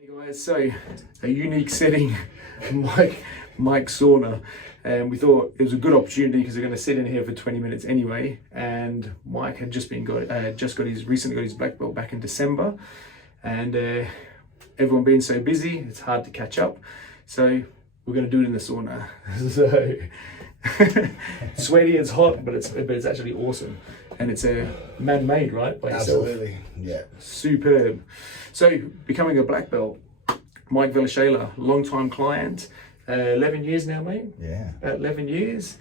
Hey guys, so a unique setting, Mike sauna, and we thought it was a good opportunity because we're going to sit in here for 20 minutes anyway. And Mike had recently got his black belt back in December, and everyone being so busy, it's hard to catch up. So we're going to do it in the sauna. So sweaty, it's hot, but it's actually awesome, and it's man-made, right, by yourself. Absolutely, yeah. Superb. So becoming a black belt, Mike Velishela, long-time client, 11 years now, mate. Yeah. About 11 years.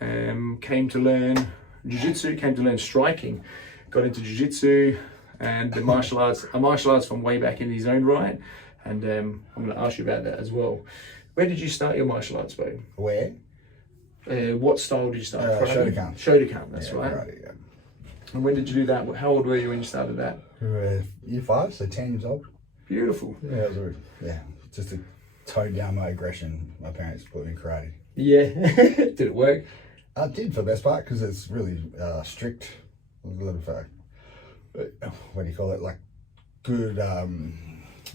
Came to learn jiu-jitsu, came to learn striking, got into jiu-jitsu and the martial arts from way back in his own right. And I'm going to ask you about that as well. Where did you start your martial arts, babe? Where? What style did you start? Shotokan. Shotokan, that's right. Karate, yeah. And when did you do that? How old were you when you started that? We were year 5, so 10 years old. Beautiful. Yeah, it was just to tone down my aggression. My parents put me in karate. Yeah. Did it work? I did for the best part because it's really strict. A lot of, what do you call it? Like good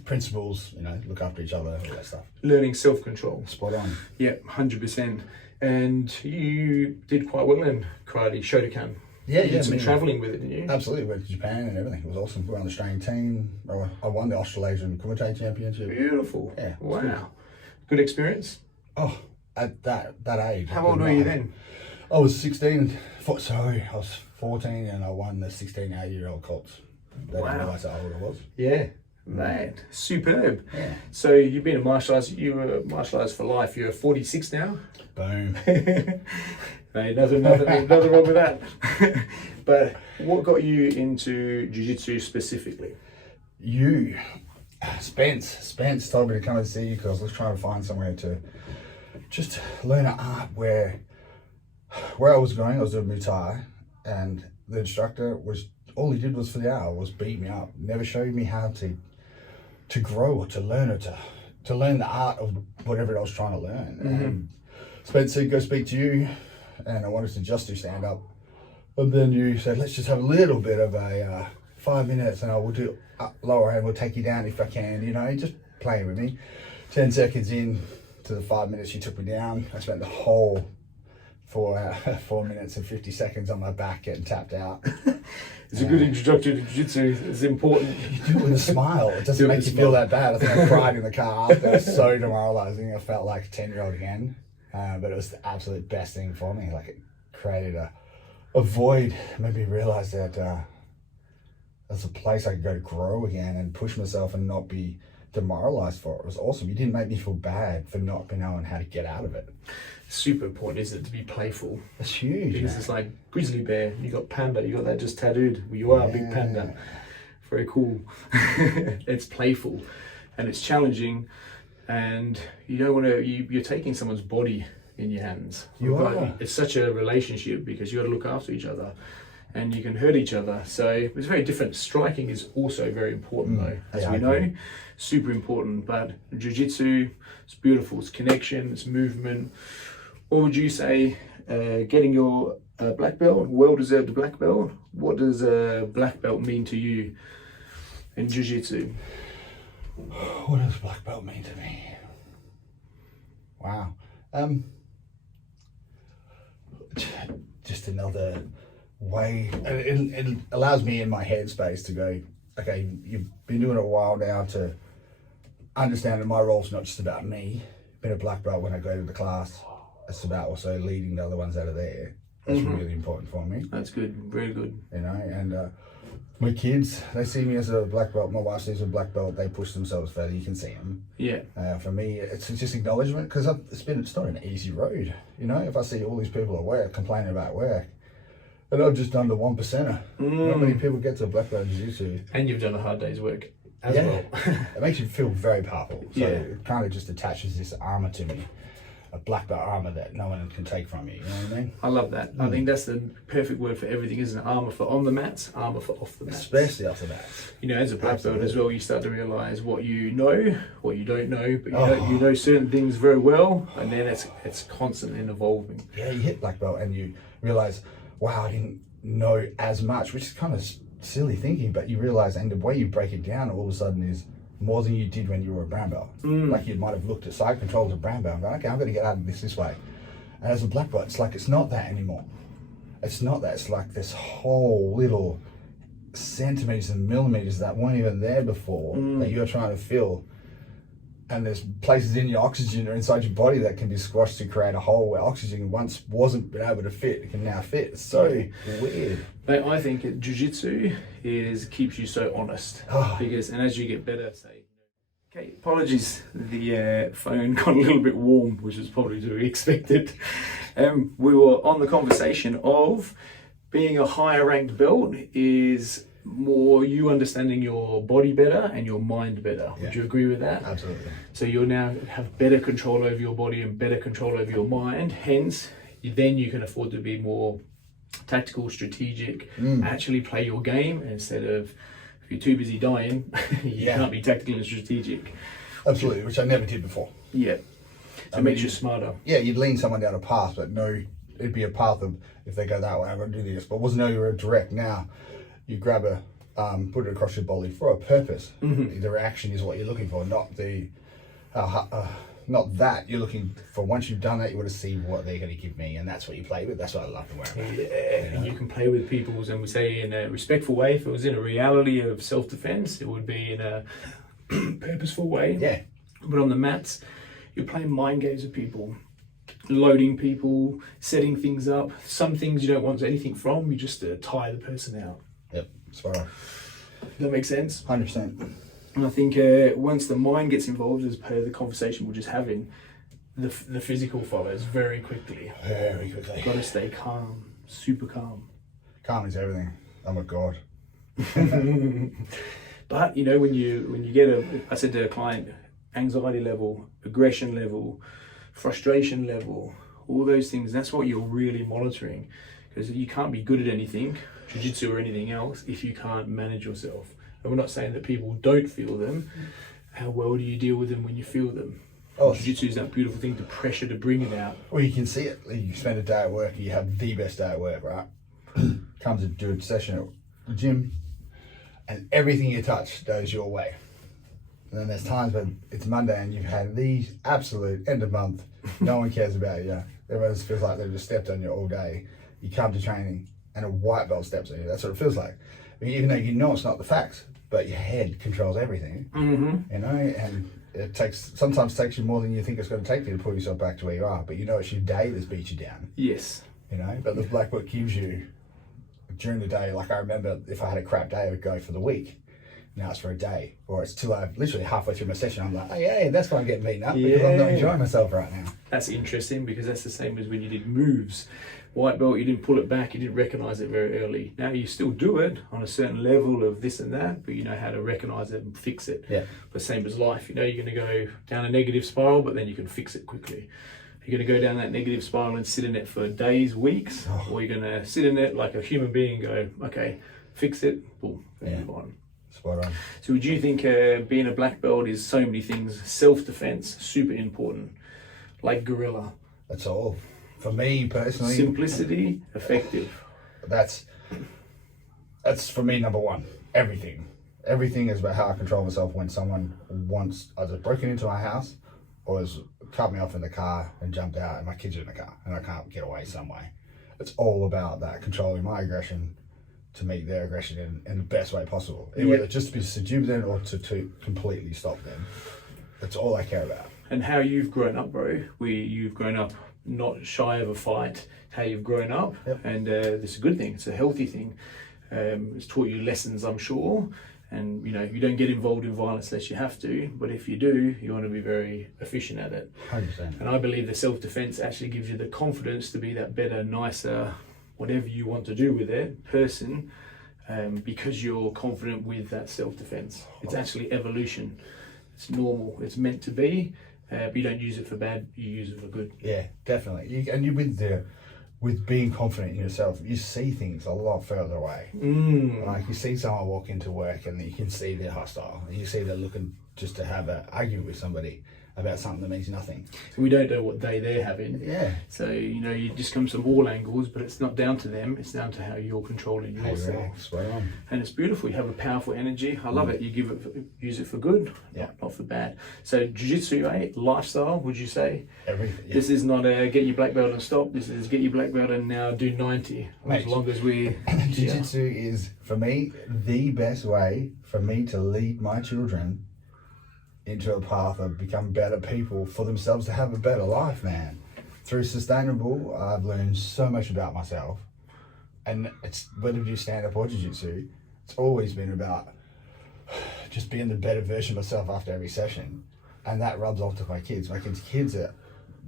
principles, look after each other, all that stuff. Learning self-control. Spot on. Yeah, 100%. And you did quite well in karate, Shotokan. Yeah, you did some travelling with it, didn't you? Absolutely, went to Japan and everything. It was awesome. We were on the Australian team. I won the Australasian Kumite Championship. Beautiful. Yeah. Wow. Good experience? Oh, at that age. How old were you then? I was 16. I was 14 and I won the 16 8-year-old Colts. They didn't realise how old I was. Yeah. Man, superb. Yeah. So you've been a martial arts, you were martial arts for life. You're 46 now? Boom. Hey, nothing wrong with that. But what got you into jiu-jitsu specifically? Spence told me to come and see you because I was trying to find somewhere to just learn an art where I was going. I was doing Muay Thai, and the instructor all he did was for the hour was beat me up. Never showed me how to grow or to learn or to learn the art of whatever I was trying to learn. Mm-hmm. And Spence said, go speak to you, and I wanted to just do stand up. And then you said, let's just have a little bit of a 5 minutes, and I will do lower hand, we'll take you down if I can, just playing with me. 10 seconds in to the 5 minutes, you took me down. I spent the whole 4 minutes and 50 seconds on my back getting tapped out. It's a good introduction to jiu-jitsu. It's important. You do it with a smile. It doesn't make you feel that bad. I think I cried in the car after. It was so demoralizing. I felt like a 10-year-old again. But it was the absolute best thing for me. Like, it created a void, made me realize that there's a place I could go to grow again and push myself and not be demoralized for it. It was awesome. You didn't make me feel bad for not knowing how to get out of it. Super important, isn't it, to be playful? That's huge. Because it's like grizzly bear, you got panda, you got that just tattooed. Well, you are a big panda. Very cool. It's playful and it's challenging, and you don't want to, you're taking someone's body in your hands. It's such a relationship because you got to look after each other and you can hurt each other. So it's very different. Striking is also very important though, as we know. Super important. But jiu-jitsu, it's beautiful. It's connection, it's movement. What would you say, getting your black belt, well-deserved black belt, what does a black belt mean to you in jiu-jitsu? What does black belt mean to me? Wow. Just another way. It allows me in my headspace to go, okay, you've been doing it a while now to understand that my role's not just about me. Being a black belt, when I go to the class, it's about also leading the other ones out of there. That's really important for me. That's good, very good. And my kids, they see me as a black belt. My wife sees me as a black belt. They push themselves further. You can see them. Yeah. For me, it's just acknowledgement because it's not an easy road. If I see all these people at work complaining about work, and I've just done the 1%er. Not many people get to a black belt in jiu-jitsu. And you've done a hard day's work as well. It makes you feel very powerful. So it kind of just attaches this armor to me. A black belt armor that no one can take from you. You know what I mean? I love that. I think that's the perfect word for everything, isn't it? Armor for on the mats, armor for off the mats. Especially off the mats. As a black belt as well, you start to realize what you know, what you don't know, but you know certain things very well, and then it's constant and evolving. Yeah, you hit black belt and you realize, wow, I didn't know as much, which is kind of silly thinking, but you realize, and the way you break it down all of a sudden is more than you did when you were a brown belt. Like you might have looked at side control as a brown belt and gone, okay, I'm going to get out of this way. And as a black belt, it's like, it's not that anymore. It's not that. It's like this whole little centimeters and millimeters that weren't even there before that you're trying to fill. And there's places in your oxygen or inside your body that can be squashed to create a hole where oxygen once wasn't been able to fit, it can now fit. It's so weird. But I think jiu-jitsu keeps you so honest. And as you get better, okay, apologies, the phone got a little bit warm, which is probably to be expected. We were on the conversation of being a higher ranked belt is more you understanding your body better and your mind better. Would you agree with that? Absolutely. So you'll now have better control over your body and better control over your mind. Hence, then you can afford to be more tactical, strategic, actually play your game instead of, if you're too busy dying, you can't be tactical and strategic. Absolutely, which I never did before. Yeah. So it makes you smarter. Yeah, you'd lean someone down a path, but no, it'd be a path of, if they go that way, I'm going to do this. But it wasn't no, you were direct. Now, you grab a, put it across your body for a purpose. The reaction is what you're looking for, not the, not that you're looking for. Once you've done that, you want to see what they're going to give me, and that's what you play with. That's what I love to wear. Yeah, you know? You can play with people's, and we say in a respectful way. If it was in a reality of self-defense, it would be in a purposeful way. Yeah. But on the mats, you're playing mind games with people, loading people, setting things up. Some things you don't want anything from. You just tire the person out. Yep, spot on. Does that make sense? 100%. And I think once the mind gets involved, as per the conversation we're just having, the physical follows very quickly. Very quickly. You've got to stay calm, super calm. Calm is everything. I'm a god. But you know, when you get I said to a client, anxiety level, aggression level, frustration level, all those things, that's what you're really monitoring, because you can't be good at anything, jiu-jitsu or anything else, if you can't manage yourself. And we're not saying that people don't feel them. How well do you deal with them when you feel them? Jiu-jitsu is that beautiful thing, the pressure to bring it out. Well, you can see it. You spend a day at work, you have the best day at work, right? Comes to do a session at the gym, and everything you touch goes your way. And then there's times when it's Monday and you've had the absolute end of month, no one cares about you. Everyone feels like they've just stepped on you all day. You come to training and a white belt steps on you. That's what it feels like. I mean, even though you know it's not the facts, but your head controls everything. You know, and it sometimes takes you more than you think it's going to take you to pull yourself back to where you are. But you know it's your day that's beat you down. Yes. You know, but the black belt gives you during the day. Like I remember, if I had a crap day, I would go for the week. Now it's for a day, or it's till I'm literally halfway through my session. I'm like, oh yeah, that's why I'm getting beaten up, because I'm not enjoying myself right now. That's interesting, because that's the same as when you did moves. White belt, you didn't pull it back, you didn't recognize it very early. Now you still do it on a certain level of this and that, but you know how to recognize it and fix it. Yeah. But same as life, you know, you're going to go down a negative spiral, but then you can fix it quickly. You're going to go down that negative spiral and sit in it for days, weeks, or you're going to sit in it like a human being and go, okay, fix it, boom, move on. Spot on. So would you think being a black belt is so many things? Self-defense, super important, like gorilla. That's all. For me personally, simplicity, effective. That's for me number one. Everything is about how I control myself when someone wants either broken into my house or has cut me off in the car and jumped out and my kids are in the car and I can't get away some way. It's all about that, controlling my aggression to meet their aggression in the best way possible. Either just to be subdued them or to completely stop them. That's all I care about. And how you've grown up, bro. You've grown up not shy of a fight, how you've grown up. And it's a good thing, it's a healthy thing. It's taught you lessons, I'm sure. And you know, you don't get involved in violence unless you have to, but if you do, you want to be very efficient at it. 100%. And I believe the self-defense actually gives you the confidence to be that better, nicer, whatever you want to do with it, person, because you're confident with that self-defense. It's actually evolution. It's normal. It's meant to be, but you don't use it for bad. You use it for good. Yeah, definitely. With being confident in yourself, you see things a lot further away. Like you see someone walk into work and you can see they're hostile. And you see they're looking just to have an argument with somebody. about something that means nothing. So we don't know what day they're having. Yeah. So, it just comes from all angles, but it's not down to them. It's down to how you're controlling yourself. Spot on. And it's beautiful. You have a powerful energy. I love it. You use it for good, not for bad. So jiu-jitsu, lifestyle, would you say? Everything. Yeah. This is not a get your black belt and stop. This is get your black belt and now do 90. Mate, as long as we... Jiu-jitsu is, for me, the best way for me to lead my children into a path of become better people for themselves to have a better life, man. Through Sustainable, I've learned so much about myself. And it's whether you stand up or jiu-jitsu, it's always been about just being the better version of myself after every session. And that rubs off to my kids. My kids are,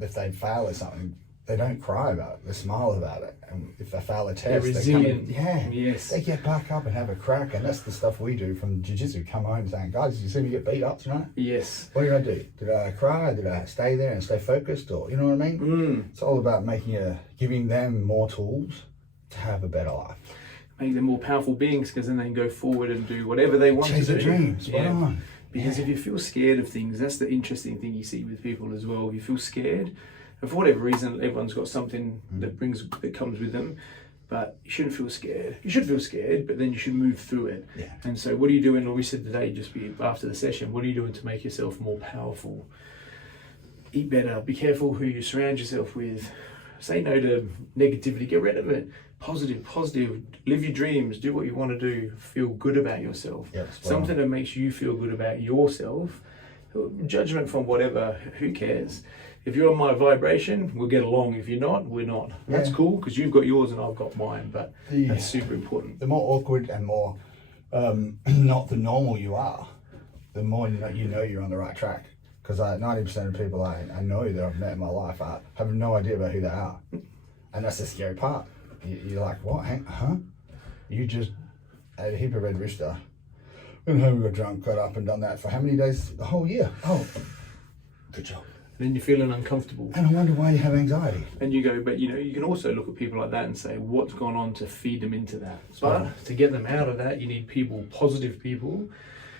if they fail at something, they don't cry about it. They smile about it. And if they fail a test, they're resilient. They get back up and have a crack. And that's the stuff we do from jiu-jitsu. Come home saying, guys, did you see me get beat up tonight? Yes. What did I do? Did I cry? Did I stay there and stay focused? Or, you know what I mean? It's all about giving them more tools to have a better life. Make them more powerful beings, because then they can go forward and do whatever they want Chase to do. Chase their dreams. Spot on. Because if you feel scared of things, that's the interesting thing you see with people as well. If you feel scared, and for whatever reason, everyone's got something that comes with them, but you shouldn't feel scared. You should feel scared, but then you should move through it. Yeah. And so what are you doing, or we said today, after the session, what are you doing to make yourself more powerful? Eat better, be careful who you surround yourself with. Say no to negativity, get rid of it. Positive, live your dreams, do what you want to do, feel good about yourself. Something that makes you feel good about yourself. Judgment from whatever, who cares? If you're on my vibration, we'll get along. If you're not, we're not. That's cool, because you've got yours and I've got mine, but that's super important. The more awkward and more not the normal you are, the more you know you're on the right track. Because 90% of people I know that I've met in my life have no idea about who they are. And that's the scary part. You're like, what? Huh? You just had a heap of red rooster. Went home, we got drunk, got up and done that for how many days? The whole year. Oh, good job. And then you're feeling uncomfortable. And I wonder why you have anxiety. And you go, but you can also look at people like that and say, what's gone on to feed them into that? But to get them out of that, you need people, positive people,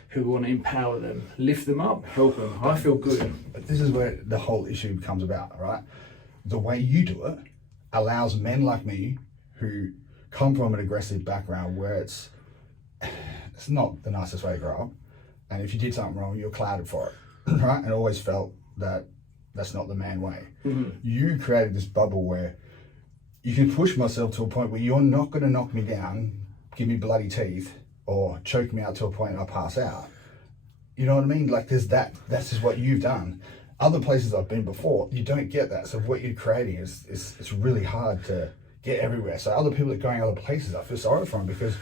who want to empower them, lift them up, help them. I feel good. But this is where the whole issue comes about, right? The way you do it allows men like me who come from an aggressive background where it's not the nicest way to grow up. And if you did something wrong, you're clouded for it, right? And always felt that that's not the man way. You created this bubble where you can push myself to a point where you're not going to knock me down, give me bloody teeth, or choke me out to a point I pass out. You know what I mean? Like there's that. That's just what you've done. Other places I've been before, you don't get that. So what you're creating is it's really hard to get everywhere. So other people that are going other places, I feel sorry for them because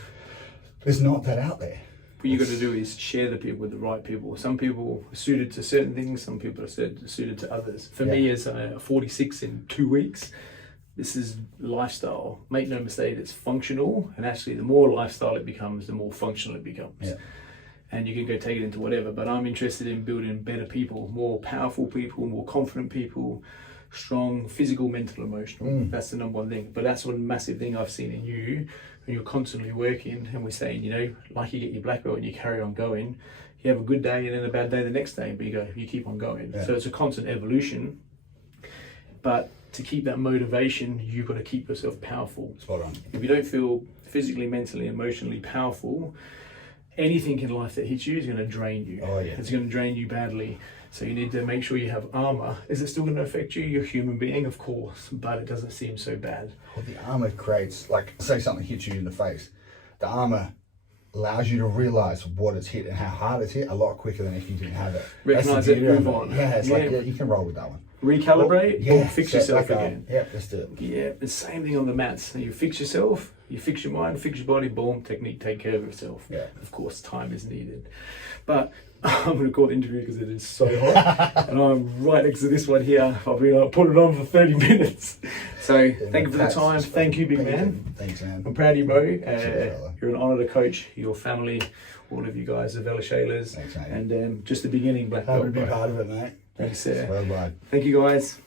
there's not that out there. What you got to do is share the people with the right people. Some people are suited to certain things, some people are suited to others. For me, as a 46 in 2 weeks, this is lifestyle. Make no mistake, it's functional, and actually the more lifestyle it becomes, the more functional it becomes. And you can go take it into whatever, but I'm interested in building better people, more powerful people, more confident people, strong physical, mental, emotional. That's the number one thing. But that's one massive thing I've seen in you. When you're constantly working, and we're saying, like you get your black belt and you carry on going, you have a good day and then a bad day the next day, but you keep on going. So it's a constant evolution. But to keep that motivation, you've got to keep yourself powerful. Spot on. If you don't feel physically, mentally, emotionally powerful, anything in life that hits you is going to drain you. It's going to drain you badly. So you need to make sure you have armor. Is it still going to affect you? You're a human being, of course, but it doesn't seem so bad. Well, the armor creates, like, say something hits you in the face. The armor allows you to realize what it's hit and how hard it's hit a lot quicker than if you didn't have it. Recognize it, move on. It's like, you can roll with that one. Recalibrate or fix yourself again. Let's do it. Yeah, the same thing on the mats. So you fix yourself, you fix your mind, fix your body, boom, technique, take care of itself. Of course, time is needed. But I'm going to call it interview because it is so hot. And I'm right next to this one here. I've been put it on for 30 minutes. So thank you for the time. Thank you, big man. Thanks, man. I'm proud of you, bro. You're an honour to coach your family, all of you guys are Vela Shailers. Thanks, mate. And just the beginning, black belt. Happy to be part of it, mate. Thanks, sir. Worldwide. Thank you, guys.